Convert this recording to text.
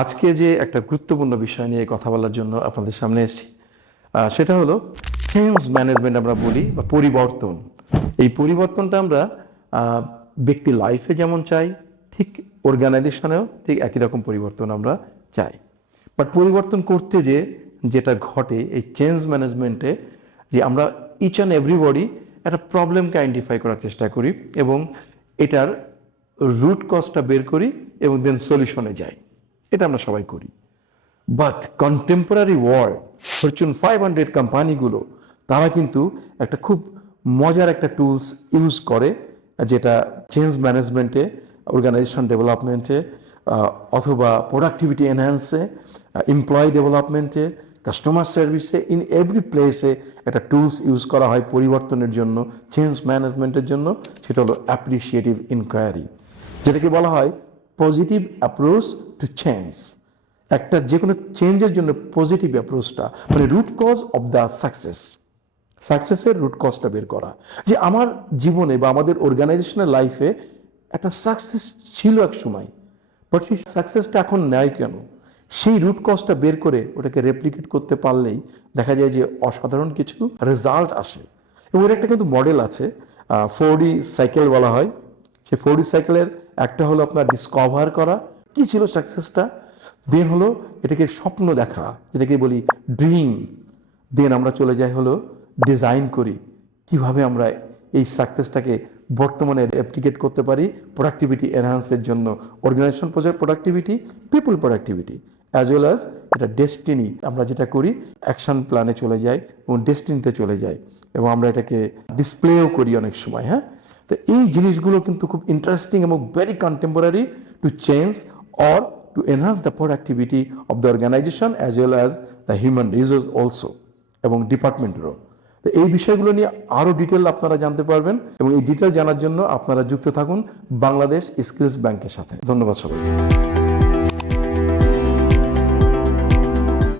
আজকে যে একটা গুরুত্বপূর্ণ বিষয় নিয়ে কথা বলার জন্য আপনাদের সামনে এসেছি সেটা হলো চেঞ্জ ম্যানেজমেন্ট আমরা বলি বা পরিবর্তন। এই পরিবর্তনটা আমরা ব্যক্তি লাইফে যেমন চাই, ঠিক অর্গানাইজেশনেও ঠিক একই রকম পরিবর্তন আমরা চাই। বাট পরিবর্তন করতে যেটা ঘটে এই চেঞ্জ ম্যানেজমেন্টে, যে আমরা ইচ অ্যান্ড এভরিবডি একটা প্রবলেমকে আইডেন্টিফাই করার চেষ্টা করি এবং এটার রুট কজটা বের করি এবং দেন সলিউশনে যাই। এটা আমরা সবাই করি। বাট কন্টেম্পোরারি ওয়ার্ল্ড, ফরচুন 500 কোম্পানিগুলো তারা কিন্তু একটা খুব মজার একটা টুলস ইউজ করে, যেটা চেঞ্জ ম্যানেজমেন্টে, অর্গানাইজেশন ডেভেলপমেন্টে অথবা প্রোডাক্টিভিটি এনহ্যান্সে, এমপ্লয়ি ডেভেলপমেন্টে, কাস্টমার সার্ভিসে, ইন এভরি প্লেসে একটা টুলস ইউজ করা হয় পরিবর্তনের জন্য, চেঞ্জ ম্যানেজমেন্টের জন্য। সেটা হলো অ্যাপ্রিসিয়েটিভ ইনকোয়ারি, যেটাকে বলা হয় পজিটিভ অ্যাপ্রোচ টু চেঞ্জ। একটা যে কোনো চেঞ্জের জন্য পজিটিভ অ্যাপ্রোচটা মানে রুট কজ অফ দ্য সাকসেসের রুট কজটা বের করা। যে আমার জীবনে বা আমাদের অর্গানাইজেশনাল লাইফে একটা সাকসেস ছিল এক সময়, বাট সেই সাকসেসটা এখন নেয় কেন, সেই রুট কজটা বের করে ওটাকে রেপ্লিকেট করতে পারলেই দেখা যায় যে অসাধারণ কিছু রেজাল্ট আসে। এবং এর একটা কিন্তু মডেল আছে, 4D সাইকেল বলা হয়। সেই 4D সাইকেলের একটা হলো আপনার ডিসকভার করা, কি ছিল সাকসেসটা, দেন হলো এটাকে স্বপ্ন দেখা, যেটাকে বলি ড্রিম, দেন আমরা চলে যাই হলো ডিজাইন করি কিভাবে আমরা এই সাকসেসটাকে বর্তমানে রেপ্লিকেট করতে পারি প্রোডাক্টিভিটি এনহ্যান্সের জন্য, organization productivity, people productivity, as well as এটা ডেস্টিনি। আমরা যেটা করি অ্যাকশন প্ল্যানে চলে যাই এবং ডেস্টিনিতে চলে যাই এবং আমরা এটাকে ডিসপ্লেও করি অনেক সময়। হ্যাঁ, তো এই জিনিসগুলো কিন্তু খুব ইন্টারেস্টিং এবং very contemporary to change or to enhance the productivity of the organization as well as the human resource also এবং ডিপার্টমেন্টেরও। তো এই বিষয়গুলো নিয়ে আরও ডিটেল আপনারা জানতে পারবেন এবং এই ডিটেল জানার জন্য আপনারা যুক্ত থাকুন বাংলাদেশ স্কিলস ব্যাংকের সাথে। ধন্যবাদ সবাই।